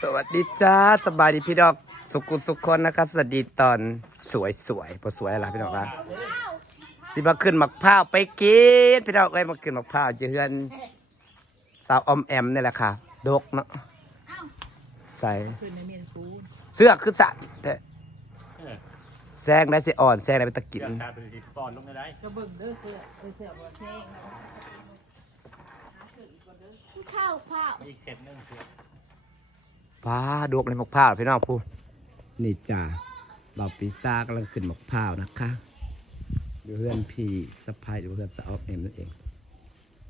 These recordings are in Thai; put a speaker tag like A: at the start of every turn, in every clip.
A: สวัสดีจ้าสบายดีพี่ดอก สุกุสุขคนนะคะสวัสดีตอนสวยสวยพอสวยอะไรพี่ดอกนะสิมาขึ้นหมักผ้าวไปกินพี่ดอกเอ้ยมาขึ้นหมักผ้าวเจเฮือนสาวออมแอมนี่แหละค่ะดกเนาะใส่เสื้อคือสัตว์แต่แซงได้สิอ่อนแซงได้ไปตะกิน
B: เรื่องการเป็นดิบก่อนลงได้ได้
C: ก็เบิ่งเด้อเสื้อเออเสื้อบ่แห้งนะ
D: ข้าวข้าว
B: มาอีกเซตหนึงคือ
A: ป้าดกในหมักผ้าวพี่น้องผู้นี่จ้าบ่าวปีซ่ากำลังขึ้นหมักผ้าวนะคะดูเพื่อนพี่สะพายดูเพื่อนสาวออมแอมนั่นเอง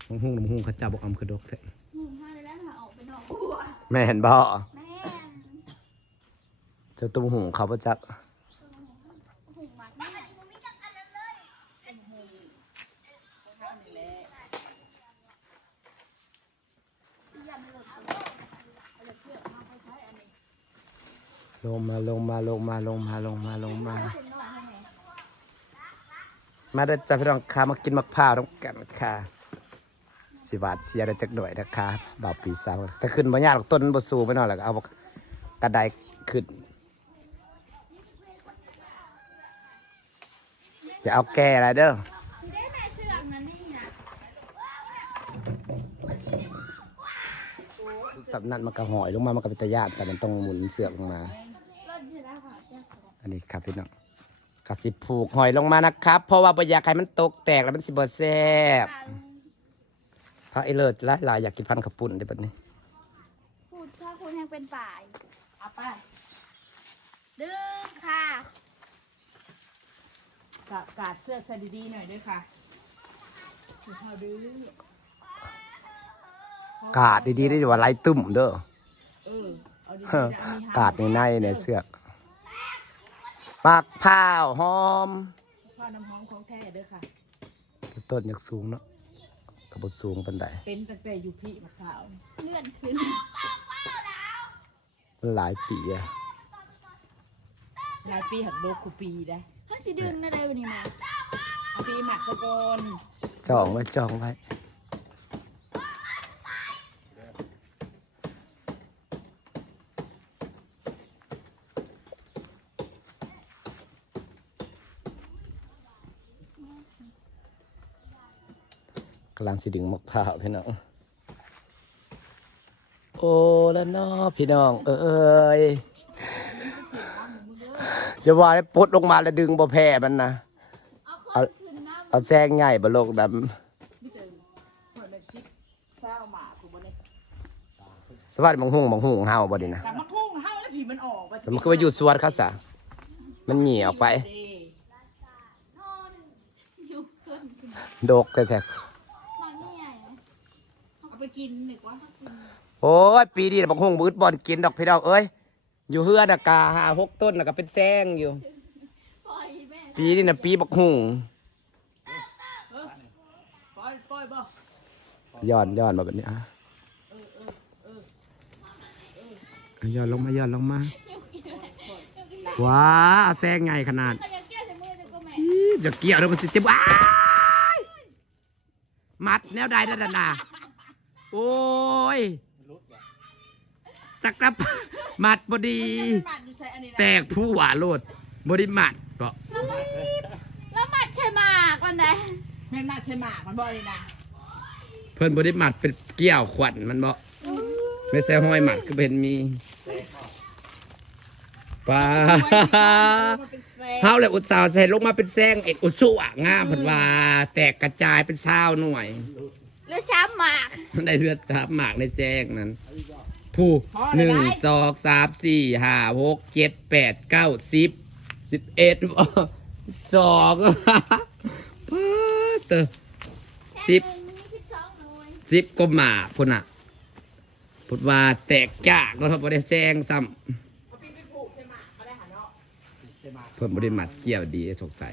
A: น้ำหุ่งน้ำหุ่งเขาเจ้าบอกอำคือดกเถอะ
D: หมูมาเลยแล้วถ้าออกไปนอกครัว
A: แม่เห็นบ่
D: แม่
A: เจ้าตุ้มหุงเขาประจัก
D: หูหมัดนี่มันมีจักอันนั้นเลยเป็นหูยันหลุดไปเอาเชือกมาไปใช้อันนี้
A: ลงมาลงมาลงมาลงมาลงมาลงมา มาเด้จ้าพี่น้องค่ะมากินมะพร้าวต้องกันค่ะ สิบาทเสียได้จักหน่อยนะคะบ่าวปีสาวแต่ขึ้นบ่ยากหรอกต้นบ่สูไปหน่อยแล้วก็เอากระไดขึ้นอย่าเอาแก่อะไรเด้อ
D: ที่ได้แม่เชือกนั้นนี่นะ
A: สับนัดมันก็หอยลงมา มันก็เป็นตะยานแต่มันต้องหมุนเสือกลงมา
D: รถจะได้ค่ะเจ้าข อง
A: อันนี้ครับพี่น้องกระสิผูกหอยลงมานะครับ เพราะว่าบ่อยากให้มันตกแตกแล้วมันสิบ่แซ่บเพราะไอ้เลิศหลายหลายอยากกินพันขับปุ่นได้แบบนี้
D: พูดถ้าคุณยังเป็นป่าย
C: เอาไป
D: ดึงค่ะ
C: กะกาดเสื้อใส่ดีๆหน่อยด้วยค่ะถือเท้าดื้อกา
A: ดดีๆได้ว่าไรตุ่มเด้อ
C: เออเอาดีๆ
A: เฮ้อ
C: นะมีหาง
A: กาดในในเนี่ยเสือก มักพร้าวหอม
C: ข้าวน้ำหอมของแท้เด้อค่ะ
A: ต้นอยากสูงเนาะกระบสูงปันได
C: เป็นตั้งแต่อยู่พี่มะขาว
D: เลื่อนขึ้น
A: มันหลายปีอะ
C: หลายปีหักโดกคูปีได้
D: เขาสิดึงอะไรวันนี้มา
C: เอาปีหมักสะกอน
A: จองไว้จองไว้ำลังสิดึงมะพร้าวพี่น้อง โอ้แล้วเนาะพี่น้อง เอ้ยจะว่าได้ปลดลงมาแล้วดึงบ่แพ้มันนะ
D: เอาคนขึ้นน้ำ
A: เอาแซงง่ายบ่โลกด
C: พี่เจอหอยแบบชิดเศร้าหมาคุณบ่เนี่ยำ
A: สวัสดีบังหุ่งบังหุ่งเฮาบ่ดีนะ
C: กลับมาพุ่งเฮาแล้วผีมันออกไป
A: แต่มันคือว่าอยู่สวนเขาซะมันเหี่ยวไป
C: เด้
D: นอนอยู่ขึ้น
A: โดกแท้
D: มาเนี่ย
C: เอาไปกินหนึ่งว่า
A: ๆโอ้ยปีนี้น่ะบังหุ่งบืดบ่อนกินดอกพี่น้องเอ้ยอยู่เฮือนน่ะกาหาหกต้นน่ะก็เป็นแซงอยู่
D: ปล่อยแม่
A: ปีนี้น่ะปีบักหุ่ง
C: ปล่อยปล่อยบ่
A: ย้อนย้อนมาแบบนี้อะอะย้อนลงมาย้อนลงมาว้าเอาแซงไงขนาด
D: ก็ยังเกี้ยวใส่มือจะก็แม่
A: อี๋อย่าเกี่ยวเดี๋ยวมันสิเจ็บอ้ายมัดแนวใดนั่นน่ะ โอ้ยจักรับมัดบดี
C: บ้านอยู่ใช้อันนี้นะ
A: แตกผู้หวาโลดบริมัดก็
D: แล้วมัดใช่หมากวันไหน
C: แม่นมาใช่หมากมันบ่เลยนะ
A: เพิ่นบริมัดเป็นเกี่ยวขวัญมันบ่ไม่ใช่ห้อยหมัดก็เป็นมีป้า
C: มันเป็นแซ่
A: เฮาเลยอุตส่าห์ใส่ลงมาเป็นแซงเอกอุตสุอะงามเพิ่นว่า แตกกระจายเป็นเศร้าหน่วย
D: หรือช้ำหมาก
A: ได้เลือดตามหมากในแซงนั้นผู้หนึ่งสองสามสี่ห้าหกเจ็ดแปดเก้าสิบสิบเอ็ดสองป้าเตอสิบ
D: สิบสองหน่วย
A: สิบก็หมากพุ่นอะพุดว่าแตกจากก็ทบได้แซงซ้
C: เอาปีนไปผูกใช่หมากเขาได้หาเนาะำ
A: เพิ่นบริมัดเกี่ยวดีสงสัย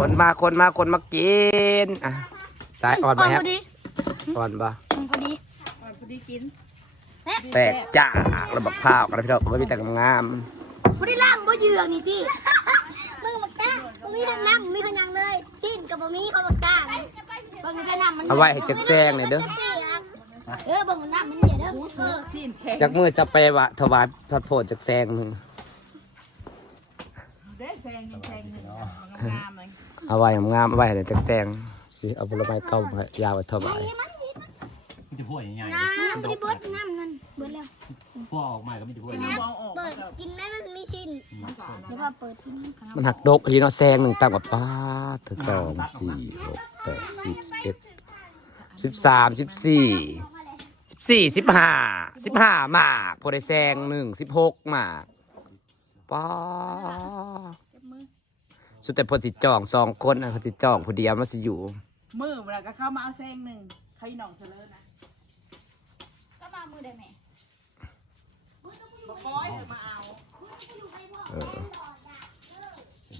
A: คนมาคนมาคนมากินอะสายอ่อนไหมครับ
D: พอดี
A: อ่อนปะ
D: พอดี
C: ก่อนพอดีกิน
A: แตกจากระบักข้าวกันนะพี่น้องไม่มีแต่งาม
D: พอดีล่างบ่เยือกนี่พี่มึงมากล้ามึงมีทางนั่งมีทางนั่งเลย สิ้นกับบ่มีเขามากล้าเบิ่งจะนำมัน
A: ๆเอาไว้ให้จักแซงหน่อยเด้อ
D: สี่ครับเออบังน้ำมันเยอะเด้อเออ
C: สิ้นแข็ง
A: จากมือจะไปวะถวายพระโพธิจากแซงหนึ่ง
C: ได้แซงหนึ่งแซงหนึ่งงาม เลย
A: เอาไว้งามๆเอาไว้ให้จากแซงสิเอาผลไม้เก้ามายาวไว้ถวาย
B: มันจะพูดยังไง
D: น้ำบริบดน้ำนั่นเบิดแล้ว
B: พวกออกมาก็ไม่จะพูด
C: น้ำเอาออก
D: เปิดกินแม่มันมีชิ้นเดี๋ยวพอเปิดที่นี่
A: มันหักดกอีเนาะแซงหนึ่งตั้งกับป้าเธอสองสี่หกแปดสิบสิบเอ็ดสิบสามสิบสี่สิบสี่สิบห้าสิบห้าหมากพอได้แซงหนึ่งสิบหกหมากป้า สุดแต่เพอสิจองสองคนนะเขาสิจองผู้เดียวมันสิอยู่
C: มือเวลาก็เข้ามาเอาแซงหนึ่งใครหน่องเฉลินะ
D: ก็มามือได้ไหม
C: บอกร้อยเธอมาเอา
A: เออ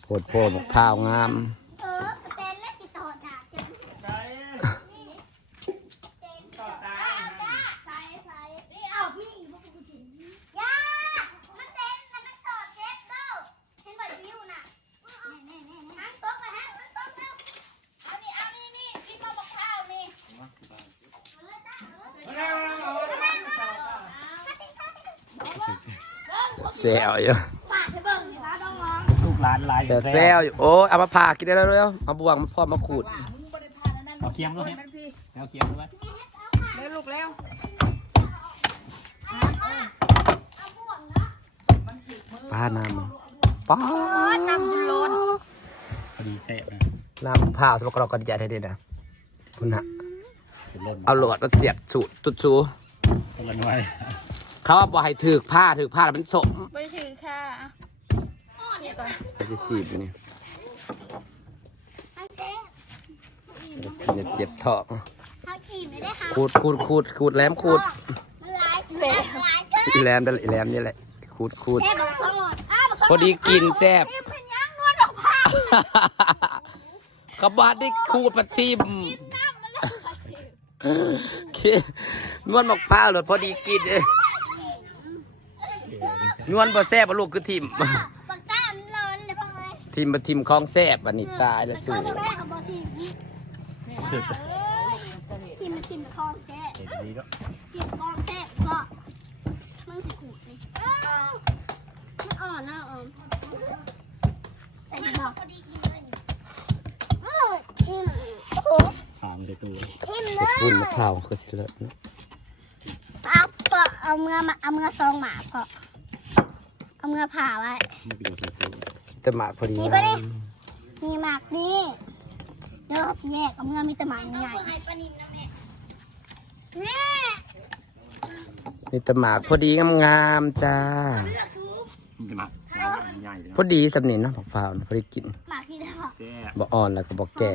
A: โพดโพดมะพร้าวงาม
D: เออเต้นและติดต่อจากกัน
B: ใช่
D: เต้นต่อจ้าใส่ใส่นี่เอาพี่พวกกูถึงยามันเต้นแล้วมันต่อเจ็บเด้อเห็นบ่อยวิวน่ะแน่แน่แน่ทั้งโต๊ะไปฮะทั้งโต๊ะเร็วเอานี่เอานี่นี่กินมะพร้าวนี่
A: แซวอยู่
D: ฝากให้เบิ่งนะคะน้อง
B: ลูกหลานลาย
A: แซวแซวอยู่โอ้ยเอามาผ่ากินได้แล้วเร็วเอาบวงมาพ่อมาขูด
C: ว่ามึงบริพานอันนั้น
B: เอาเคียมด้วย
C: มันพี่
B: แล้วเคียมด้วย
C: เร็วลูกเร็ว
D: ๆเอาบ่วงเนาะ
A: ป้าน้ำป้า
D: น้ำมันล้น
B: พอดีแซ่บนะ
A: น้ำผ่าสมกรอกระดิยาได้ด้วยนะคุณฮะ
B: เป็นร่น
A: เอาโหลดมาเสียบสูจุดสู
B: คนละหน่วย
A: เขาว่าบ่ให้ถือกผ้าถือกผ้าแล้วมันสม
C: ไม่ถือค่ะ
A: มันจะสีบอยู่นี่
D: ทั้งเจ๊
A: มันจะเจ็บท้อง
D: ทั้งอิ่มเลยได้ค่ะ
A: ขูดขูดขูดขูดแหลมขูด
D: มันหลายแหลมหลายเจ้า
A: อีแหลมนั่นแหละอีแหลมนี่แหละขูดขูด
D: แซ่บบอกสองหลอดอ้าวบอกสองหล
A: พอดีกินแซ่บ
D: อิ่มเป็นยังนวดดอกผ้า
A: ขบาดได้ขูดปะทิม
D: น้ำมันเลย
A: นวลหมกป้าวเลยพอดีกินเอ้ย นวลบ่แซ่บบ่ลูกคือทิม
D: ปากกามันร้อนเลยพ่อเอ้ย
A: ทิมบ่ทิมของแซ่บบัดนี้ตายแล้วสู้
D: มันก็แม่ของบอทีมทีมมันทีมคลองแซ่
B: เดี๋ยวดีก็
D: ทีมคลองแซ่ก็มึงสิขูดเลยมันอ่อนนะอ่อนแต่ที่บอกพอดีกินเลยเออทิมโอ้โห
B: ถามในตู้
D: ทิมเล
A: พุ่น
D: ย
A: มะพร้าวคือสิเลิศเนอะ
D: เอาเปาะเอาเมื่อมาเอาเมื่อซองหมาเพาะ เอาเมื่อผ่าไว้
B: ไม่เป็นไรตู้
A: แต่หมาพอดี
D: นี่
A: งา
D: ปะนี่
A: ม
D: มีหมากนี่เดี๋ยวเขาสิแยกเอาเมื่อมีแต่หมากใหญ่แม่
A: มีแต่หมากพอดีงามๆจ้า
D: เลือกชู
B: มันจะมาใหญ่เลย
A: พอดีสำนีเนาะมะพร้าวนะพอดีกิน
D: หมากที่ได้บอก
B: แซ่บ
A: บ่อ่อนแล้วก็บ่แก่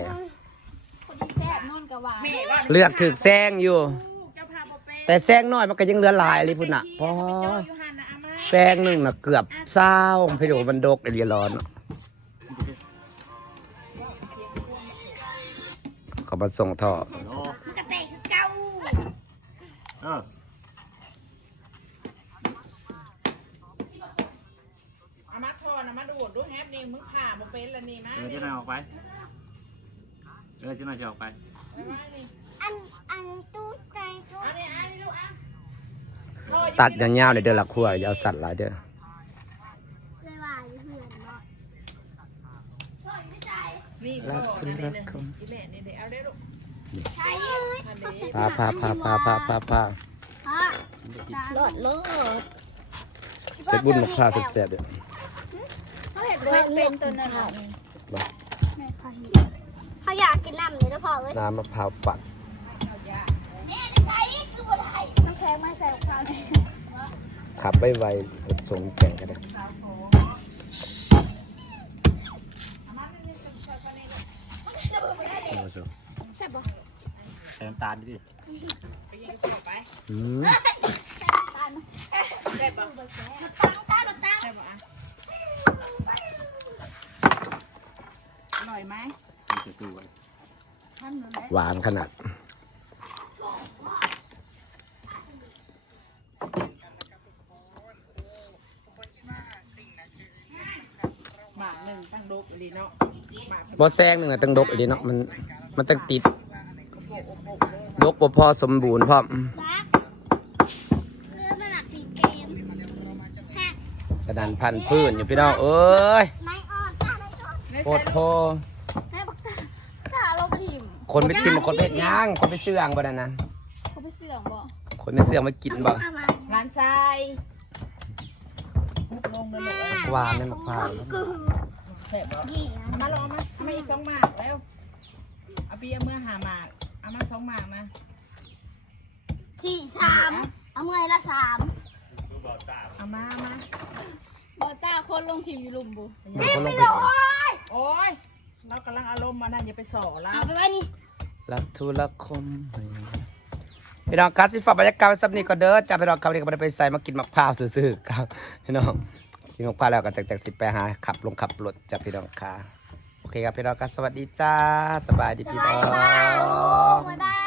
D: พอดีแซ่บนุ่นกับหวาน
C: แม่ว่า
A: เลือกถึกแซงอยู่
C: เจ้าพาบ่เป็น
A: แต่แซงน้อยมันก็ยังเหลือหลายเลยพุ่นน่ะพอ
C: อยู่หันนะอามา
A: แซงหนึงน่ะเกือบเศร้าไปดูมันดกไอเดียร้อนเนอะเขามาส่งท่อ
B: โอ้
D: มันกระเตะคือเก่า
B: เออ
C: อามาทอนอามาดูดดูแฮปนี่มึงผ่าบ่เป็นละนี่มา
B: เออ
C: เนี่
B: จะ
C: ย
B: นายออกไปเออจะนายจะออกไป
C: ไปว่านี่
D: อันอันตู้ใจตู้
C: เอานี่อันนี้ลูกอะ
A: ตัดยาวๆเลยเด้อละครัวอยาวสัตว์หลายเด้อ
D: เลยว่าอยู่เพื่อนเนาะช่วยไม่ใจ
C: นี่
A: รัก
C: พ่อ
A: ฉัน
C: นี่
A: รัก
C: นี่
A: เขา
C: อีแม่นี่นี่เอาได้ลูก
D: ใช่
A: พาพาพาพาพาพาพา
D: หลอดโลด
A: เฮ็ดบุญมะพร้าวแซ่บๆเด้อ
D: เขาเห็นเป็นตัวนั้นเขาอยากกินน้ำเลยนะพ่อเอ้ย
A: น้ำมะพร้าวปั่น
D: ไม่ใส่ของเขาเลย
A: ขับไปไวๆส่งแข่งกันได้
B: เออสู
D: ใช่ปะ
B: ใส่น้ำตาลดิ
A: อืม
D: ตาล
C: ได้ปะ
D: ตาลตาลตาล
C: ได้ปะอะอร่อยไหม
B: ใส่ตู้ไว้
C: ท่านหนูไหน
A: หวานขนาด
C: หมากหนึ่งตั้งโดกดีเนาะหมาก
A: บ่แซงหนึงน่ะต้องดกอีหลีเนาะมันมันต้องติดกบ่พอสมบูรณ์พร้อม
D: รักเรื่องมันหนักตีเกมแฮะ
A: สนันพันพื้นอยู่พี่น้องเอ้ย
D: ไม่อ่อนจ้าไม่อ่อน
C: ใน
A: โค
C: ใส่
A: ตรโท
D: แม่บอกจ้าเราไปถิ่ม
A: คนไปทิมคนไปเฮ็ดย่างคนไปเสื่องบ่นั่นนะ
D: เขาไปเสื่อมบ่
A: คนไปเสื่องมากินบ่
D: เอามา
C: ร้านทราย ลงเลยเลย
A: หวานเลยมะพร้าว
D: กู
C: แซ่บบ่เอามาลองมาเอามาอีกสองหมากแล้วเอาเบียร์เมื่อหาหมากเอามาสองหมากมา
D: สี่สามเอาเมื่อยละสาม
C: เอามามา
E: บอต้าคนลงทีมอยู่ลุมบุ
A: บางคนลงไป
D: โอ้ย
C: โอ้ยเรากำลังอารมณ์มานั่นอย่าไปส่อแล้
D: เอา
C: ว
D: ไปไว้นี่
A: รักทุลคม พี่น้องครับสิฝากบรรยากาศสักนิดก็เด้อจ้าพี่น้องครับนี่ก็บ่ได้ไปใส่มากินมะพร้าวซื่อๆครับพี่น้องกินมะพร้าวแล้วก็จากจากสิไปหาขับลงขับรถจ้าพี่น้องค่ะโอเคครับพี่น้องครับสวัสดีจ้าสบายดีพี่น้อง
D: บ๊ายบาย